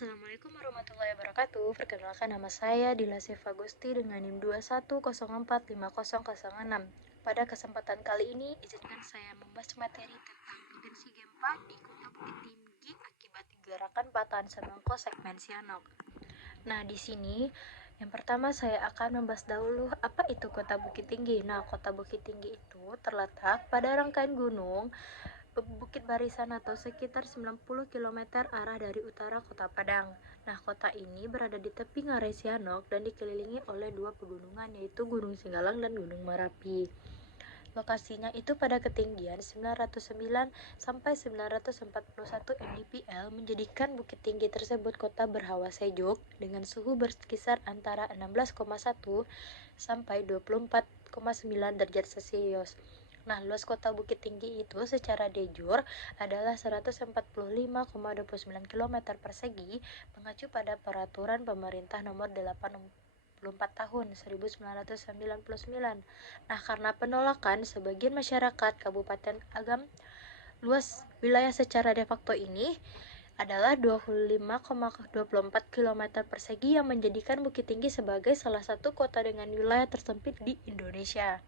Assalamualaikum warahmatullahi wabarakatuh. Perkenalkan nama saya Dila Agusti dengan NIM 210450006. Pada kesempatan kali ini, izinkan saya membahas materi tentang potensi gempa di Kota Bukit Tinggi akibat gerakan patahan semangko segmen Sianok. Nah, di sini yang pertama saya akan membahas dahulu apa itu Kota Bukit Tinggi. Nah, Kota Bukit Tinggi itu terletak pada rangkaian gunung Bukit Barisan atau sekitar 90 km arah dari utara Kota Padang. Nah, kota ini berada di tepi Ngarai Sianok dan dikelilingi oleh dua pegunungan yaitu Gunung Singgalang dan Gunung Merapi. Lokasinya itu pada ketinggian 909 sampai 941 mdpl menjadikan Bukit Tinggi tersebut kota berhawa sejuk dengan suhu berkisar antara 16,1 sampai 24,9 derajat Celcius. Nah, luas kota Bukit Tinggi itu secara de jure adalah 145,29 km persegi mengacu pada peraturan pemerintah nomor 84 tahun 1999. Nah, karena penolakan sebagian masyarakat Kabupaten Agam, luas wilayah secara de facto ini adalah 25,24 km persegi yang menjadikan Bukit Tinggi sebagai salah satu kota dengan wilayah tersempit di Indonesia.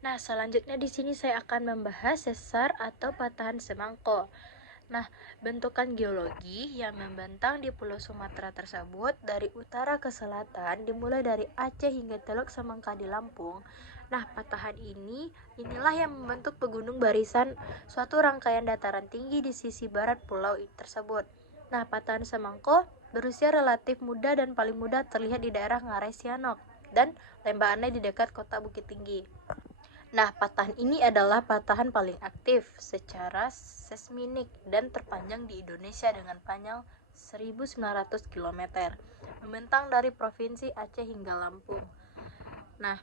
Nah, selanjutnya di sini saya akan membahas sesar atau patahan semangko. Nah, bentukan geologi yang membentang di Pulau Sumatera tersebut dari utara ke selatan dimulai dari Aceh hingga Teluk Semangka di Lampung. Nah, patahan inilah yang membentuk pegunung barisan suatu rangkaian dataran tinggi di sisi barat pulau tersebut. Nah, patahan semangko berusia relatif muda dan paling muda terlihat di daerah Ngarai Sianok dan Lembah Anai di dekat kota Bukit Tinggi. Nah, patahan ini adalah patahan paling aktif secara seismik dan terpanjang di Indonesia dengan panjang 1.900 km, membentang dari Provinsi Aceh hingga Lampung. Nah,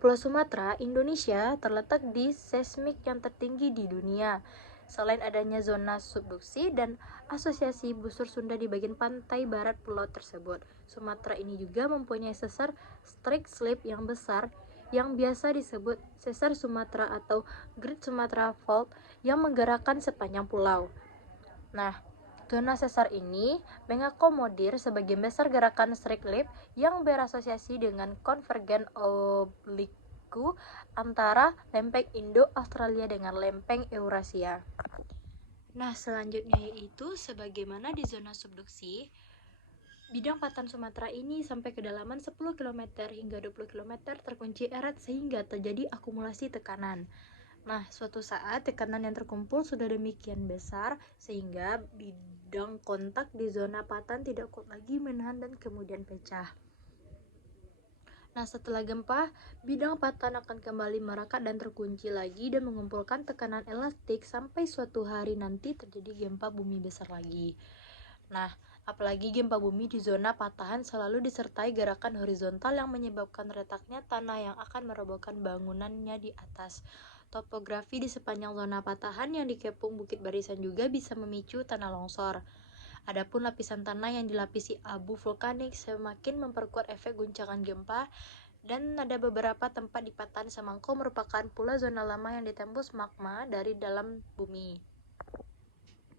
Pulau Sumatera, Indonesia terletak di seismik yang tertinggi di dunia. Selain adanya zona subduksi dan asosiasi busur Sunda di bagian pantai barat pulau tersebut, Sumatera ini juga mempunyai sesar strike slip yang besar yang biasa disebut sesar Sumatera atau Great Sumatra Fault yang menggerakkan sepanjang pulau. Nah, zona sesar ini mengakomodir sebagian besar gerakan strike slip yang berasosiasi dengan konvergen obliku antara lempeng Indo-Australia dengan lempeng Eurasia. Nah, selanjutnya yaitu sebagaimana di zona subduksi, bidang patahan Sumatera ini sampai kedalaman 10 km hingga 20 km terkunci erat sehingga terjadi akumulasi tekanan. Nah, suatu saat tekanan yang terkumpul sudah demikian besar sehingga bidang kontak di zona patahan tidak kuat lagi menahan dan kemudian pecah. Nah, setelah gempa, bidang patahan akan kembali merakat dan terkunci lagi dan mengumpulkan tekanan elastik sampai suatu hari nanti terjadi gempa bumi besar lagi. Nah, apalagi gempa bumi di zona patahan selalu disertai gerakan horizontal yang menyebabkan retaknya tanah yang akan merobohkan bangunannya di atas. Topografi di sepanjang zona patahan yang dikepung bukit barisan juga bisa memicu tanah longsor. Adapun lapisan tanah yang dilapisi abu vulkanik semakin memperkuat efek guncangan gempa, dan ada beberapa tempat di patahan semangko merupakan pula zona lama yang ditembus magma dari dalam bumi.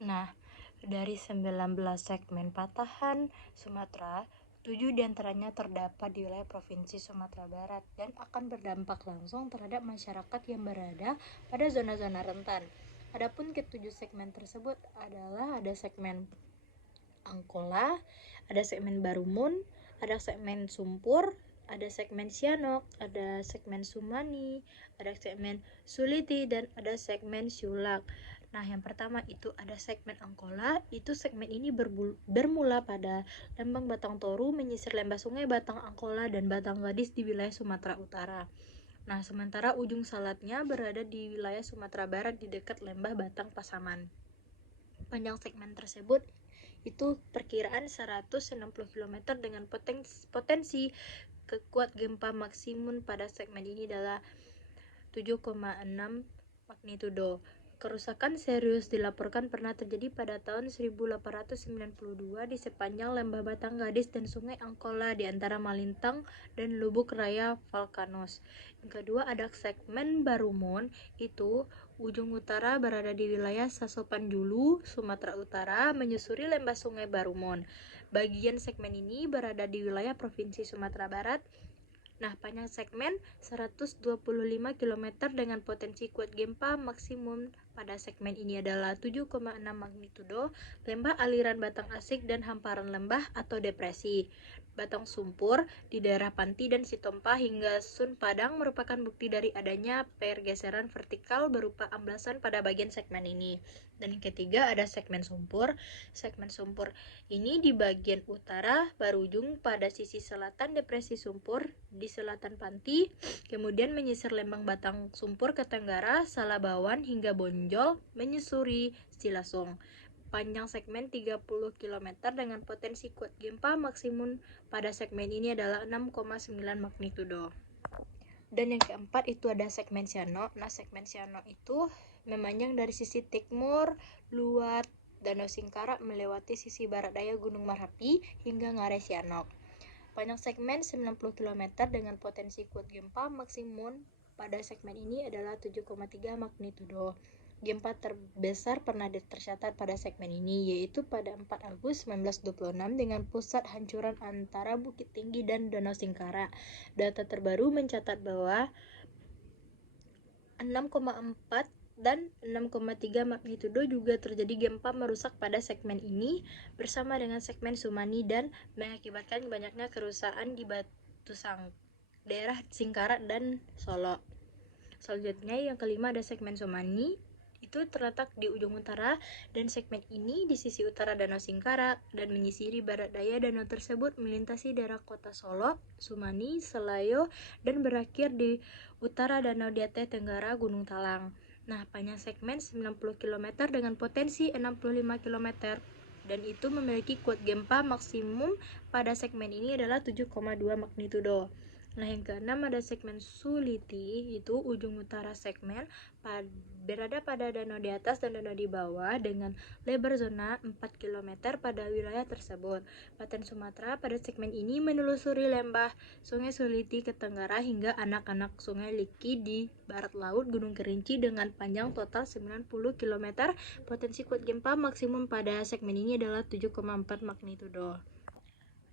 Nah, dari 19 segmen patahan Sumatera, 7 diantaranya terdapat di wilayah Provinsi Sumatera Barat dan akan berdampak langsung terhadap masyarakat yang berada pada zona-zona rentan. Adapun ke-7 segmen tersebut adalah ada segmen Angkola, ada segmen Barumun, ada segmen Sumpur, ada segmen Sianok, ada segmen Sumani, ada segmen Suliti, dan ada segmen Siulak. Nah, yang pertama itu ada segmen Angkola. Itu segmen ini bermula pada Lembang Batang Toru, menyisir lembah sungai Batang Angkola dan Batang Gadis di wilayah Sumatera Utara. Nah, sementara ujung salatnya berada di wilayah Sumatera Barat di dekat lembah Batang Pasaman. Panjang segmen tersebut itu perkiraan 160 km dengan potensi kekuat gempa maksimum pada segmen ini adalah 7,6 magnitudo. Kerusakan serius dilaporkan pernah terjadi pada tahun 1892 di sepanjang lembah Batanggadis dan Sungai Angkola di antara Malintang dan Lubuk Raya Valkanos. Yang kedua ada segmen Barumon, itu ujung utara berada di wilayah Sasopan-Julu, Sumatera Utara, menyusuri lembah Sungai Barumon. Bagian segmen ini berada di wilayah Provinsi Sumatera Barat. Nah, panjang segmen 125 km dengan potensi kuat gempa maksimum pada segmen ini adalah 7,6 magnitudo, lembah aliran batang asik dan hamparan lembah atau depresi. Batang sumpur di daerah Panti dan Sitompa hingga Sun Padang merupakan bukti dari adanya pergeseran vertikal berupa amblasan pada bagian segmen ini. Dan yang ketiga ada segmen sumpur. Segmen sumpur ini di bagian utara berujung pada sisi selatan depresi sumpur di selatan Panti, kemudian menyisir lembang batang sumpur ke tenggara, Salabawan hingga Bonjol menyusuri Silasung. Panjang segmen 30 km dengan potensi kuat gempa maksimum pada segmen ini adalah 6,9 magnitudo. Dan yang keempat itu ada segmen Siano. Nah, segmen Siano itu memanjang dari sisi timur luar Danau Singkara melewati sisi barat daya Gunung Merapi hingga Ngarai Sianok. Panjang segmen 90 km dengan potensi kuat gempa maksimum pada segmen ini adalah 7,3 magnitudo. Gempa terbesar pernah tercatat pada segmen ini, yaitu pada 4 Agustus 1926 dengan pusat hancuran antara Bukit Tinggi dan Danau Singkara. Data terbaru mencatat bahwa 6,4 dan 6,3 magnitudo juga terjadi gempa merusak pada segmen ini bersama dengan segmen Sumani dan mengakibatkan banyaknya kerusakan di Batu Sang, daerah Singkara dan Solo. Selanjutnya yang kelima ada segmen Sumani, itu terletak di ujung utara dan segmen ini di sisi utara Danau Singkara dan menyisiri barat daya danau tersebut melintasi daerah kota Solo, Sumani, Selayo dan berakhir di utara Danau Diate Tenggara Gunung Talang. Nah, panjang segmen 90 km dengan potensi 65 km dan itu memiliki kuat gempa maksimum pada segmen ini adalah 7,2 magnitudo. Nah, yang keenam ada segmen Suliti, itu ujung utara segmen berada pada danau di atas dan danau di bawah dengan lebar zona 4 km pada wilayah tersebut. Paten Sumatera pada segmen ini menelusuri lembah Sungai Suliti ke tenggara hingga anak-anak Sungai Liki di barat laut Gunung Kerinci dengan panjang total 90 km. Potensi kuat gempa maksimum pada segmen ini adalah 7,4 magnitudo.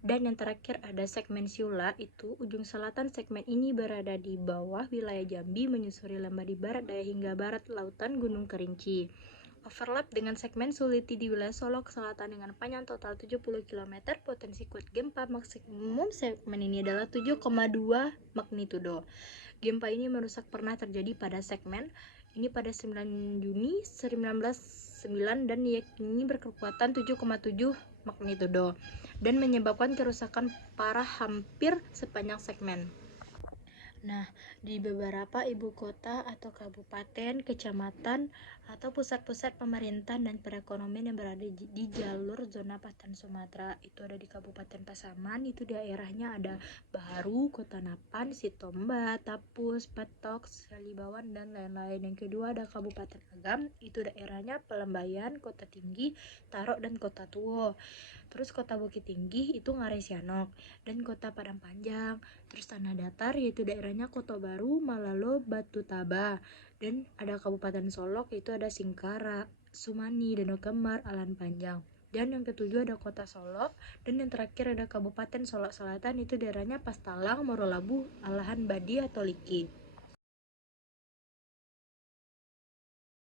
Dan yang terakhir ada segmen Siula, itu ujung selatan segmen ini berada di bawah wilayah Jambi menyusuri lembah di barat daya hingga barat lautan Gunung Kerinci. Overlap dengan segmen Suliti di wilayah Solo ke selatan dengan panjang total 70 km, potensi kuat gempa maksimum segmen ini adalah 7,2 magnitudo. Gempa ini merusak pernah terjadi pada segmen ini pada 9 Juni 1909 dan ini berkekuatan 7,7 magnitudo dan menyebabkan kerusakan parah hampir sepanjang segmen. Nah, di beberapa ibu kota atau kabupaten, kecamatan, atau pusat-pusat pemerintahan dan perekonomian yang berada di jalur zona Paten Sumatera, itu ada di Kabupaten Pasaman, itu daerahnya ada Baru, Kota Napan, Sitomba, Tapus, Petok, Salibawan, dan lain-lain. Yang kedua ada Kabupaten Agam, itu daerahnya Pelembayan, Kota Tinggi, Tarok, dan Kota Tuo. Terus Kota Bukit Tinggi itu Ngarai Sianok, dan Kota Padang Panjang. Terus tanah datar yaitu daerahnya Kota Baru, Malalo, Batu Taba, dan ada Kabupaten Solok yaitu ada Singkara, Sumani, Danau Kembar, Alan Panjang. Dan yang ketujuh ada Kota Solok, dan yang terakhir ada Kabupaten Solok Selatan itu daerahnya Pastalang, Morolabu, Alahan Badi atau Liki.